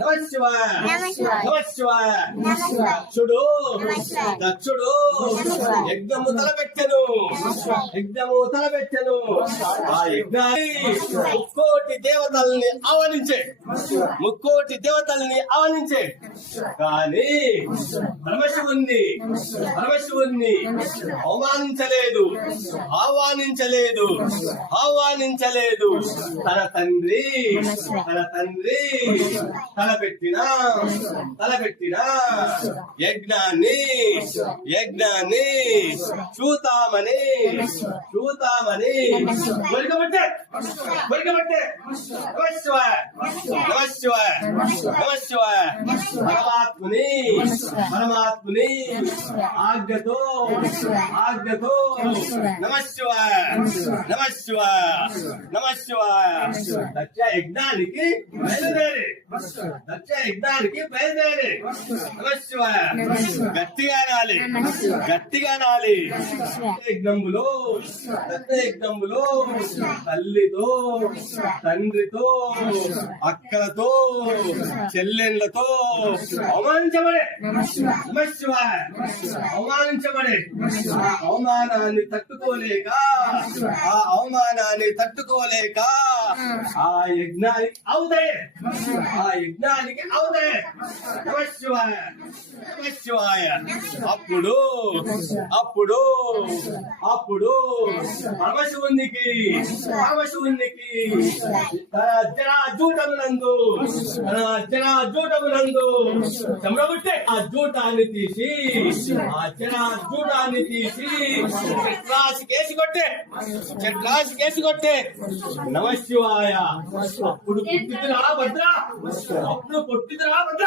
నమ శివాయ నమశివాయ. నమ శివాయ నమశివాయ. దక్షుడు. దక్షుడు. యజ్ఞము తలపెట్టెను. యజ్ఞము తలపెట్టెను. ఆ యజ్ఞాన్ని ముక్కోటి దేవతల్ని ఆహ్వానించే ముక్కోటి దేవతల్ని ఆహ్వానించే కానీ పరమశివుణ్ణి పరమశివుణ్ణి అవమానించలేదు. ఆహ్వానించలేదు. ఆహ్వానించలేదు. తన తండ్రి తన తండ్రి తలపెట్టిన తలపెట్టిన యజ్ఞాన్ని యజ్ఞాన్ని చూతామని చూతామని వెనుకబట్టే వెనుకబట్టే నమశివాయ నమశివాయ నమశివాయ పరమాత్ముని పరమాత్ముని ఆజ్ఞతో ఆజ్ఞతో నమశివాయ దక్ష యజ్ఞానికి బయలుదేరి. దక్ష యజ్ఞానికి బయలుదేరి. నమశివాయ గట్టిగా నాలి. గట్టిగా నాలి. యజ్ఞంబులో దత్త యజ్ఞంబులో తల్లితో తండ్రితో అక్కలతో చెల్లెళ్ళతో అవమానించబడే. అవమానించబడే. అవమానాన్ని తట్టుకోలేక ఆ అవమానాన్ని తట్టుకోలేక ఆ. యజ్ఞానికి అవుతాయి ఆ యజ్ఞానికి అవుతాయి నమశివాయ అప్పుడు అప్పుడు అప్పుడు పరమశివునికి పరమశివునికి జూటమునందు జూటమునందు చమరబుట్టే ఆ జూటాన్ని తీసి ఆ జూటాన్ని తీసి చెట్రాసి కేసి కొట్టే. చెట్రాసి కేసి కొట్టే నమశివాయ అప్పుడు పుట్టిదిరా భద్ర అప్పుడు పుట్టిదిరా భద్ర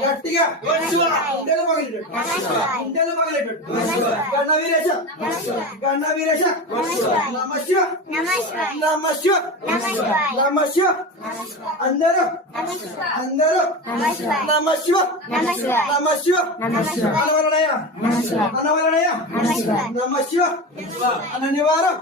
గట్టిగా గుండెలు పగిలిపెట్టు. గుండెలు పగిలిపెట్టు. గన్న వీరేశ. గన్న వీరేశ. నమ శివ నమ శివ నమ శివ అందరూ? అందరూ? నమ శివ నమ శివ అనవలనయ అనవలనయ నమ శివ అన్న నివారం?